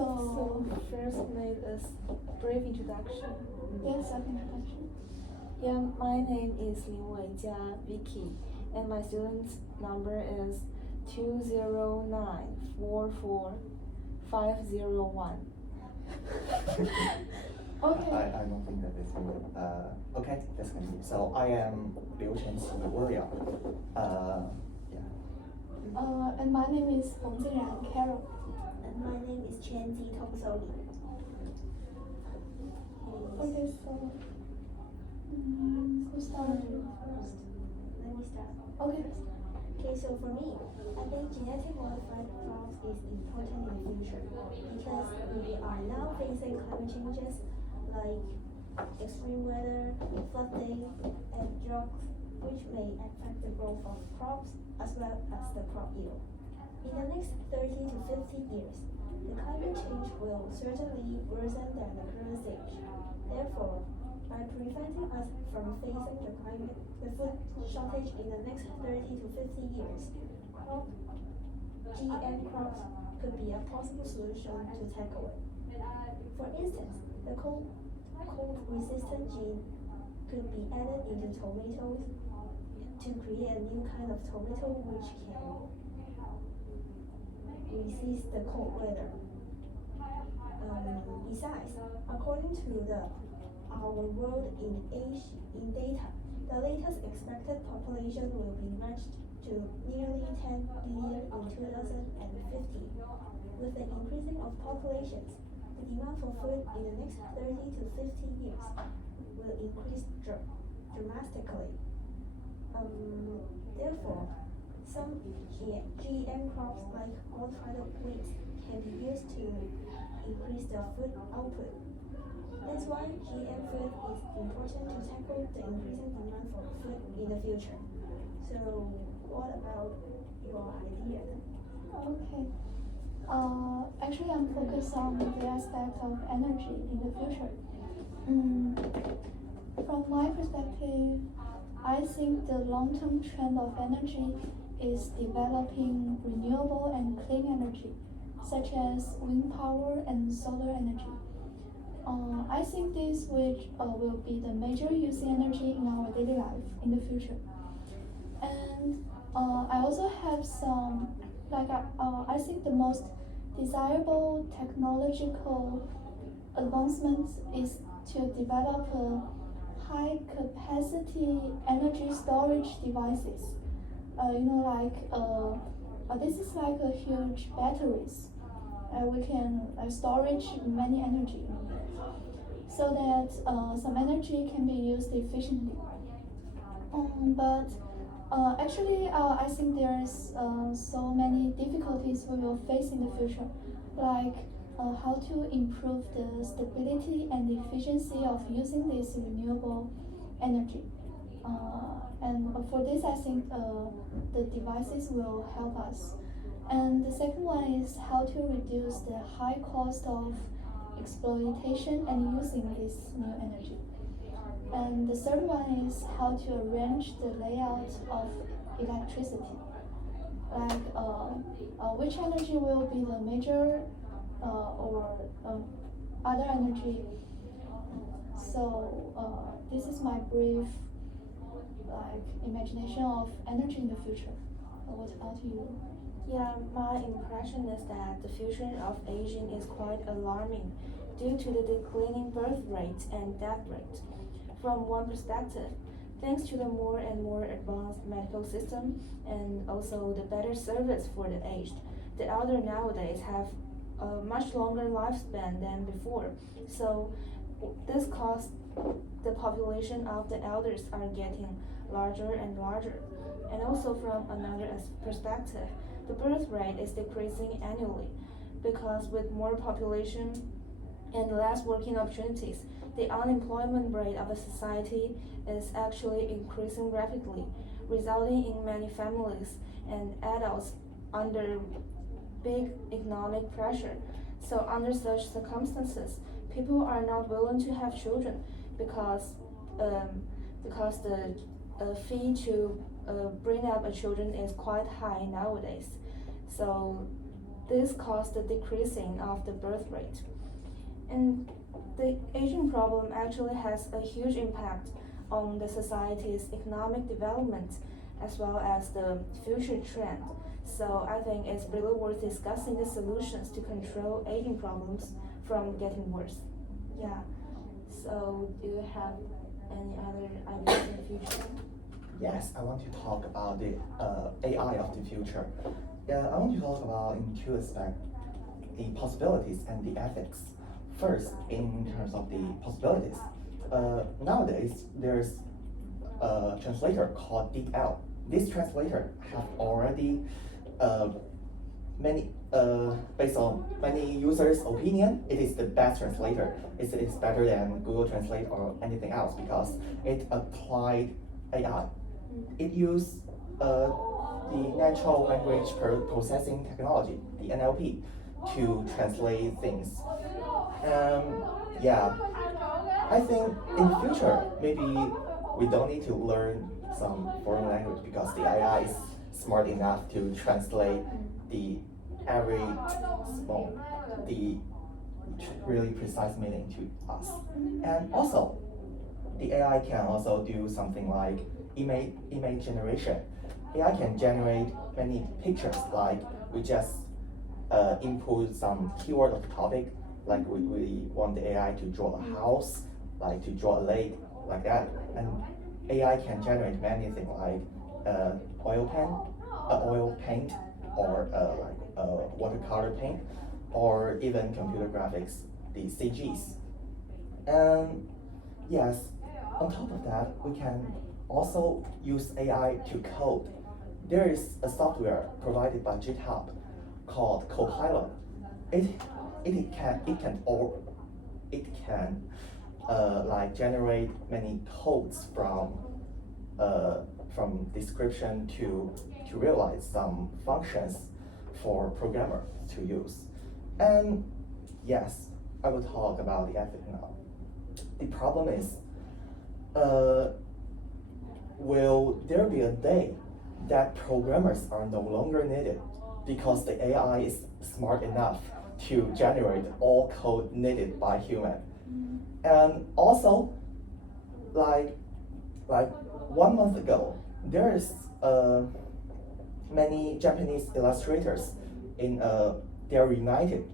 So first made a brief introduction. Yes, an introduction. Yeah, my name is Lin Weijia Vicky, and my student number is 209445001. Okay. I don't think that is good. Okay, let's continue. So I am Liu Chenqi William. Yeah. And my name is Hong Jingran Carol. And my name is Chen Ji Tong Soli. Okay, so who started first? Let me start. Okay. Okay, so for me, I think genetic modified crops is important in the future because we are now facing climate changes like extreme weather, flooding, and droughts, which may affect the growth of crops as well as the crop yield. In the next 30 to 50 years, the climate change will certainly worsen than the current stage. Therefore, by preventing us from facing the food shortage in the next 30 to 50 years, GM crops could be a possible solution to tackle it. For instance, the cold-resistant gene could be added into tomatoes to create a new kind of tomato which can resist the cold weather. Besides, according to our world in data, the latest expected population will be matched to nearly 10 billion in 2050. With the increasing of populations, the demand for food in the next 30 to 50 years will increase dramatically. Therefore, some GM crops like modified wheat can be used to increase the food output. That's why GM food is important to tackle the increasing demand for food in the future. So, what about your idea? Okay. Actually, I'm focused on the aspect of energy in the future. From my perspective, I think the long-term trend of energy is developing renewable and clean energy, such as wind power and solar energy. I think this will be the major using energy in our daily life in the future. And I also have some, I think the most desirable technological advancement is to develop high capacity energy storage devices. This is like a huge batteries. We can storage many energy so that some energy can be used efficiently. I think there is so many difficulties we will face in the future, like how to improve the stability and efficiency of using this renewable energy. And for this, I think the devices will help us. And the second one is how to reduce the high cost of exploitation and using this new energy. And the third one is how to arrange the layout of electricity. Which energy will be the major or other energy. So this is my brief imagination of energy in the future. What about you? Yeah, my impression is that the future of aging is quite alarming due to the declining birth rate and death rate. From one perspective, thanks to the more and more advanced medical system and also the better service for the aged, the elder nowadays have a much longer lifespan than before. So this causes the population of the elders are getting larger and larger. And also from another perspective, the birth rate is decreasing annually because with more population and less working opportunities, the unemployment rate of a society is actually increasing rapidly, resulting in many families and adults under big economic pressure. So under such circumstances, people are not willing to have children because the fee to bring up a children is quite high nowadays. So This caused the decreasing of the birth rate. And the aging problem actually has a huge impact on the society's economic development as well as the future trend. So I think it's really worth discussing the solutions to control aging problems from getting worse. Yeah. So do you have any other ideas in the future? Yes, I want to talk about the AI of the future. Yeah, I want to talk about in two aspects, the possibilities and the ethics. First, in terms of the possibilities, nowadays there's a translator called DeepL. This translator have already based on many users' opinion, it is the best translator. It's better than Google Translate or anything else because it applied AI. It used the natural language processing technology, the NLP, to translate things. Yeah, I think in the future, maybe we don't need to learn some foreign language because the AI is smart enough to translate the really precise meaning to us. And also, the AI can also do something like image generation. AI can generate many pictures, like we just input some keyword of the topic, like we want the AI to draw a house, like to draw a lake, like that. And AI can generate many things like oil paint, or watercolor paint, or even computer graphics, the CGs. And yes, on top of that, we can also use AI to code. There is a software provided by GitHub called Copilot. It can like generate many codes from description to realize some functions for programmer to use. And yes, I will talk about the ethic now. The problem is, will there be a day that programmers are no longer needed because the AI is smart enough to generate all code needed by human? And also, like 1 month ago, there is many Japanese illustrators they are united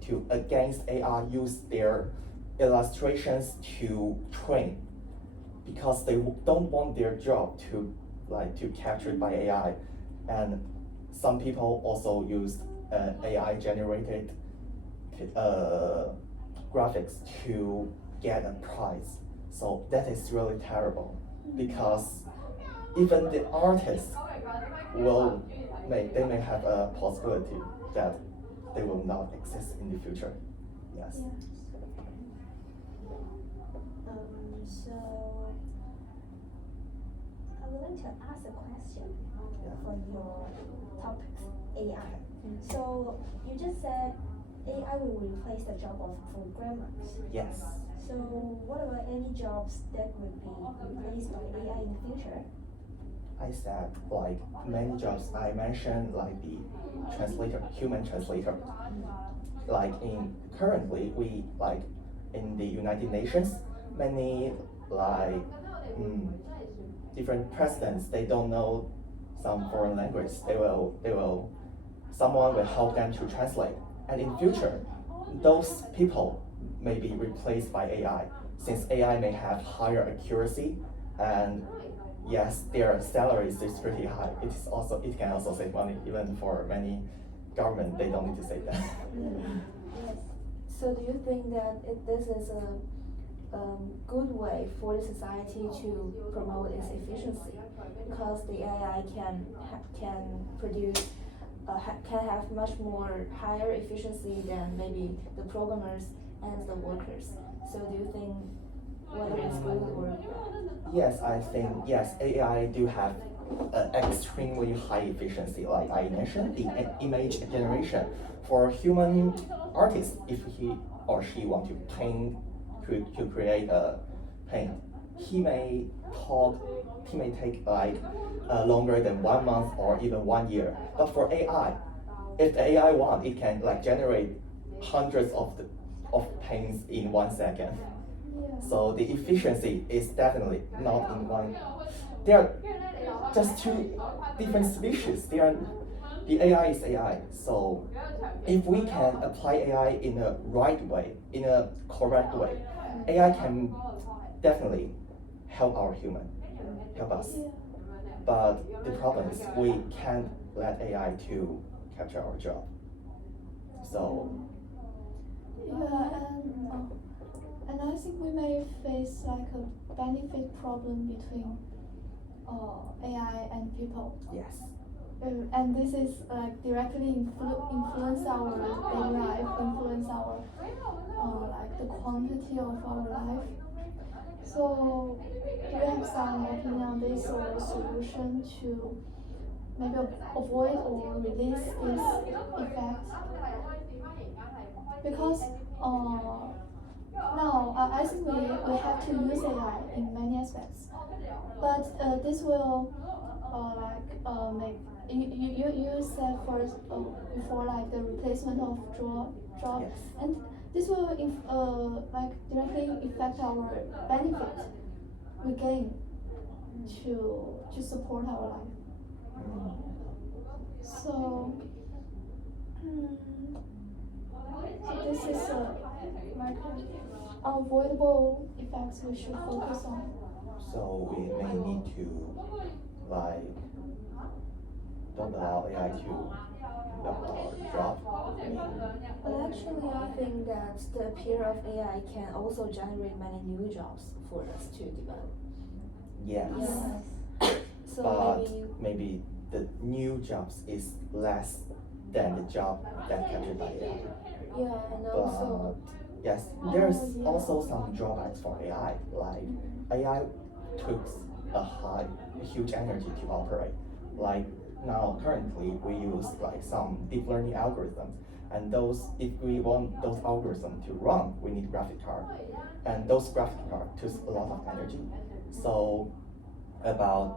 to against AI use their illustrations to train, because they don't want their job to captured by AI. And some people also use AI generated graphics to get a prize. So that is really terrible, because even the artists they may have a possibility that they will not exist in the future. Yes. So I would like to ask a question for your topics, AI. So you just said AI will replace the job of programmers. Yes. So what about any jobs that would be replaced by AI in the future? I said like many jobs I mentioned, like the translator, human translator. Like currently we in the United Nations, many different presidents, they don't know some foreign language. Someone will help them to translate. And in future, those people may be replaced by AI, since AI may have higher accuracy, and yes, their salaries is pretty high. It can also save money, even for many government, they don't need to save that. Yes. So do you think that this is a good way for the society to promote its efficiency, because the AI can produce can have much more higher efficiency than maybe the programmers and the workers. So do you think whether it's good or bad? Yes, I think yes, AI do have extremely high efficiency. Like I mentioned, the image generation for human artists, if he or she want to paint, to create a paint, he may take longer than 1 month or even 1 year. But for AI, if the AI want, it can like generate hundreds of paints in 1 second. Yeah. So the efficiency is definitely not in one. They are just two different species. The AI is AI. So if we can apply AI in a right way, in a correct way, AI can definitely help our human, help us. Yeah. But the problem is we can't let AI to capture our job. So Yeah, and I think we may face like a benefit problem between AI and people. yes, And this is like directly influence our daily life, influence our like the quantity of our life. So do you have some opinion on this or a solution to maybe avoid or release this effect? Because now I think we have to use AI in many aspects, but this will make you said first before like the replacement of job, yes. and this will like directly affect our benefit we gain to support our life. So, so this is like unavoidable effects we should focus on. So we may need to like don't allow AI to do our job. Well, actually, I think that the appeal of AI can also generate many new jobs for us to develop. Yes. So But maybe the new jobs is less than the job that captured by AI. yeah, and But also yes, there's also some drawbacks for AI. Like AI takes a huge energy to operate. Like now, currently we use like some deep learning algorithms, and if we want those algorithms to run, we need graphic card, and those graphic cards takes a lot of energy. So about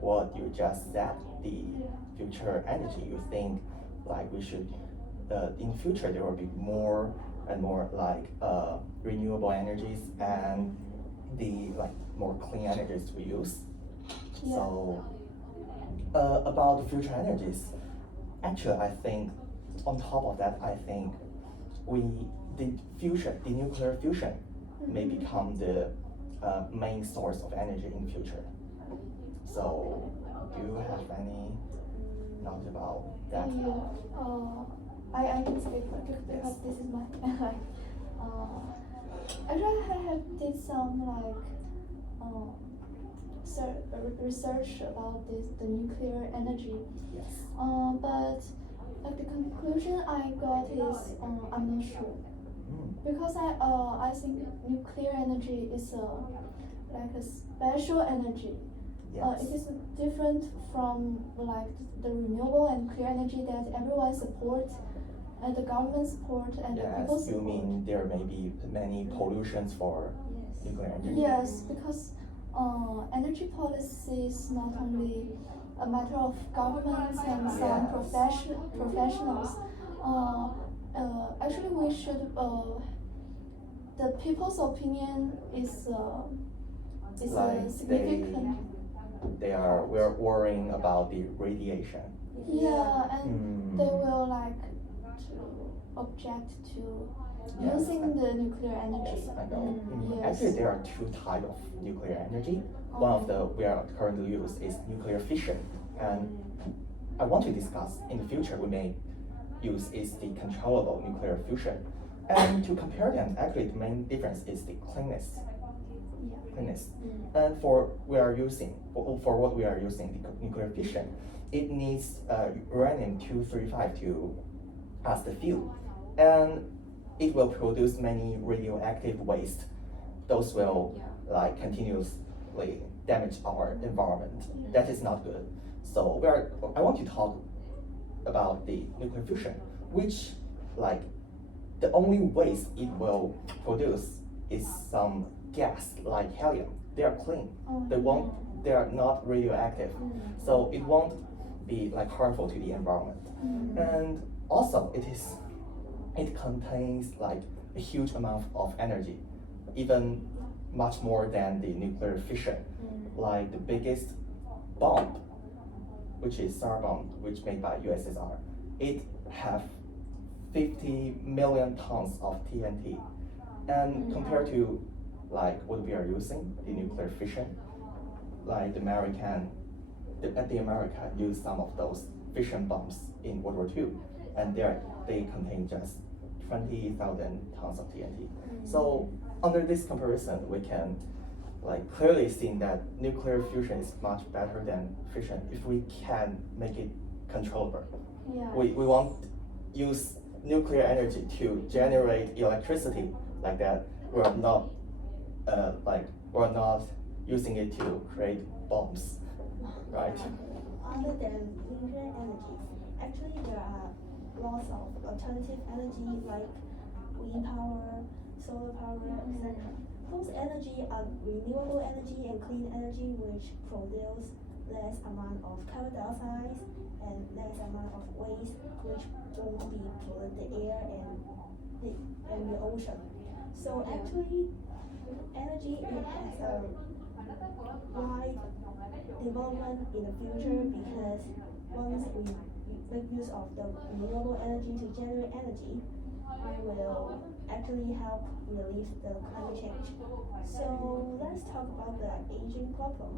what you just said, the future energy, you think like we should in future there will be more and more like renewable energies and the like more clean energies we use. Yeah. So about the future energies, actually I think on top of that, I think the nuclear fusion may become the main source of energy in the future. So do you have any knowledge about that? I can speak because this is my like actually I have did some like research about the nuclear energy. Yes. But like the conclusion I got is I'm not sure because I think nuclear energy is like a special energy. Yes. It is different from like the renewable and clear energy that everyone supports, and the government support and the people Yes, you support. mean there may be many pollutions for nuclear energy? Yes, because energy policy is not only a matter of governments and some professionals. Actually, we should. The people's opinion is Like significant. we're worrying about the radiation. Yeah, and Hmm. they will like to object to Yes, using the nuclear energy. Yes, I know. Yes. Actually, there are two types of nuclear energy. One of the we are currently use is nuclear fission, and I want to discuss in the future we may use is the controllable nuclear fusion. And to compare them, actually the main difference is the cleanness. Cleanness. And for what we are using the nuclear fission, it needs uranium-235 as the fuel, and it will produce many radioactive waste. Those will like continuously damage our environment. That is not good. So I want to talk about the nuclear fusion, which like the only waste it will produce is some gas like helium. They are clean. They are not radioactive. So it won't be like harmful to the environment. And also it contains like a huge amount of energy, even much more than the nuclear fission. Like the biggest bomb, which is SAR bomb, which made by USSR, it have 50 million tons of TNT. And compared to like what we are using, the nuclear fission, like the America used some of those fission bombs in World War II, and they contain just 20,000 tons of TNT. So under this comparison, we can like clearly see that nuclear fusion is much better than fission if we can make it controllable. Yeah. We won't use nuclear energy to generate electricity like that. We're not using it to create bombs, right? Other than nuclear energy, actually there are lots of alternative energy like wind power, solar power, etc. Those energy are renewable energy and clean energy which produce less amount of carbon dioxide and less amount of waste which won't be pollute the air and the ocean. So actually energy it has a wide development in the future because once we make use of the renewable energy to generate energy, we will actually help relieve the climate change. So let's talk about the aging problem.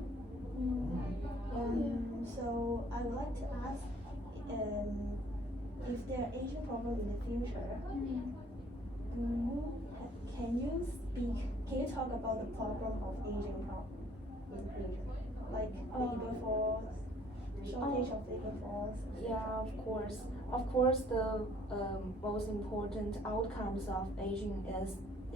So I would like to ask if there are aging problem in the future, can you talk about the problem of aging problem in the future? Like labor force, shortage of labor force. Yeah, of course. Of course, the most important outcomes of aging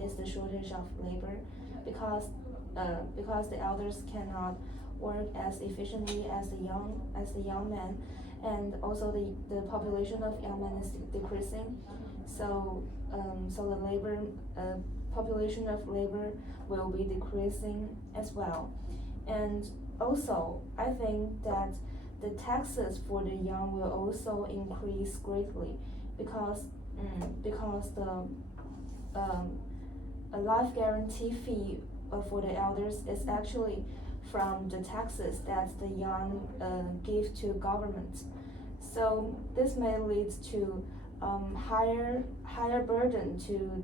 is the shortage of labor, because the elders cannot work as efficiently as the young men, and also the population of young men is decreasing. So the labor population of labor will be decreasing as well, and also I think that the taxes for the young will also increase greatly because the a life guarantee fee for the elders is actually from the taxes that the young give to government. So this may lead to higher burden to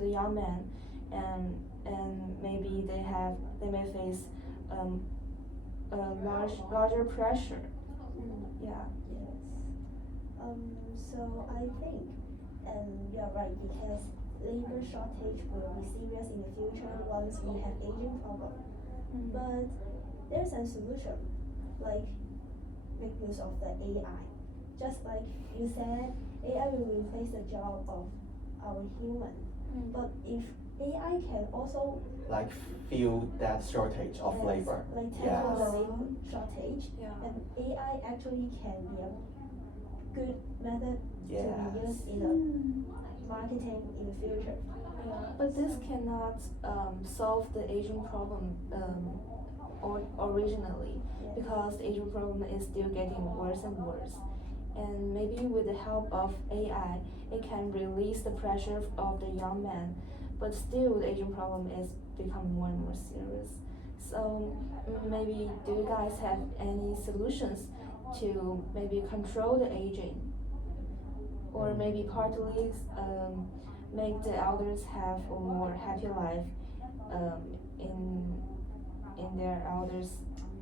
the young men, and maybe they may face larger pressure. Yeah. Yes. So I think, you're right because labor shortage will be serious in the future once we have aging problem. But there's a solution, like make use of the AI. Just like you said, AI will replace the job of our human. But if AI can also Like fill that shortage of labor. like tackle Yes. the labor shortage, Yeah. and AI actually can be a good method to Yes. be used in the marketing in the future. But this cannot solve the aging problem originally, because the aging problem is still getting worse and worse. And maybe with the help of AI, it can release the pressure of the young man, but still the aging problem is becoming more and more serious. So maybe do you guys have any solutions to maybe control the aging, or maybe partly make the elders have a more happy life in their elders?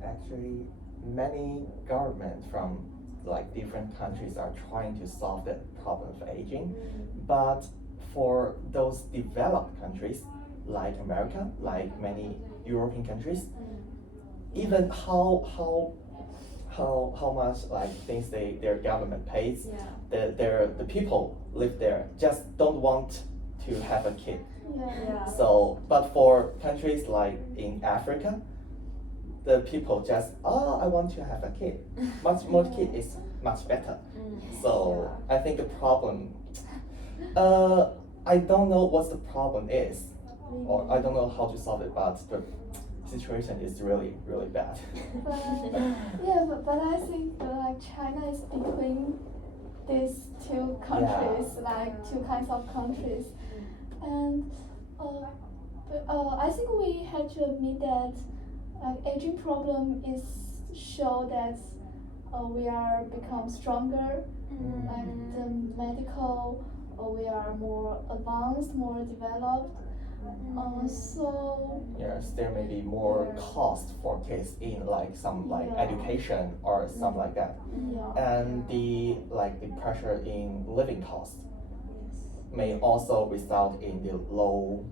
Actually, many governments from like different countries are trying to solve the problem of aging, but for those developed countries like America, like many European countries, even how much like things their government pays, the people live there just don't want to have a kid. Yeah. So, but for countries like in Africa, the people just, I want to have a kid. Much more kid is much better. So I think the problem, I don't know what the problem is, or I don't know how to solve it, but situation is really, really bad. But yeah, but I think like China is between these two countries, like two kinds of countries, and I think we had to admit that like aging problem is show that we are become stronger, like the medical, we are more advanced, more developed. So Yes, there may be more cost for kids in like some like education or something like that. yeah. And the pressure in living cost Yes. may also result in the low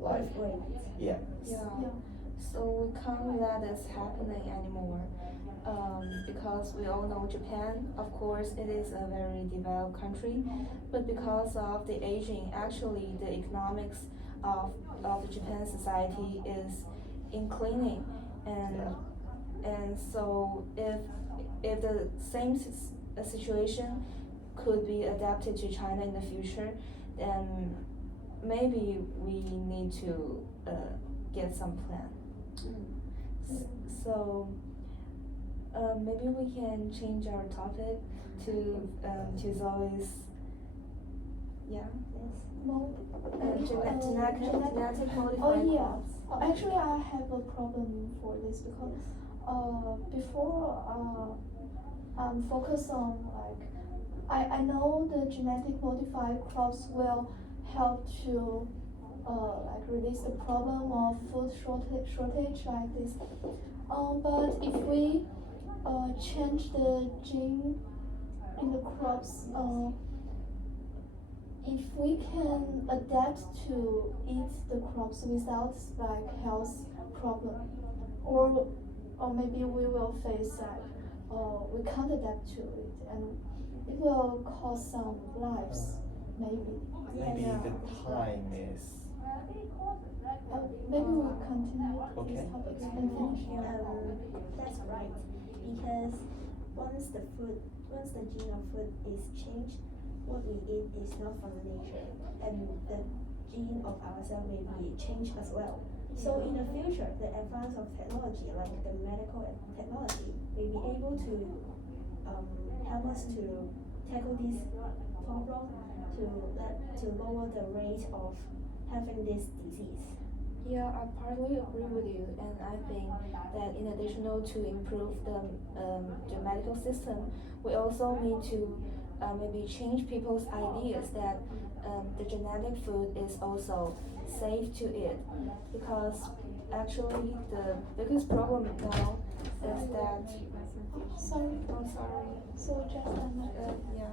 life. Birth rate. Yeah. Yeah. So we can't let this happening anymore. Because we all know Japan, of course, it is a very developed country, but because of the aging, actually the economics of the Japan society is inclining, and so if the same situation could be adapted to China in the future, then maybe we need to get some plan. So maybe we can change our topic to Zoe's, yeah, genetic modified Oh yeah. crops. Actually, I have a problem for this because before I'm focused on like I know the genetic modified crops will help to like release the problem of food shortage like this. But if we change the gene in the crops, if we can adapt to eat the crops without like health problem, or maybe we will face like we can't adapt to it and it will cost some lives maybe. Maybe the time is Maybe we'll continue Okay. this topic and finish. That's right. Because once the gene of food is changed, what we eat is not from nature, and the gene of ourselves may be changed as well. So in the future, the advance of technology, like the medical technology, may be able to help us to tackle this problem, to lower the rate of having this disease. Yeah, I partly agree with you, and I think that in addition to improve the medical system, we also need to maybe change people's ideas that the genetic food is also safe to eat, because actually the biggest problem now is that Sorry. I'm sorry. So just Yeah.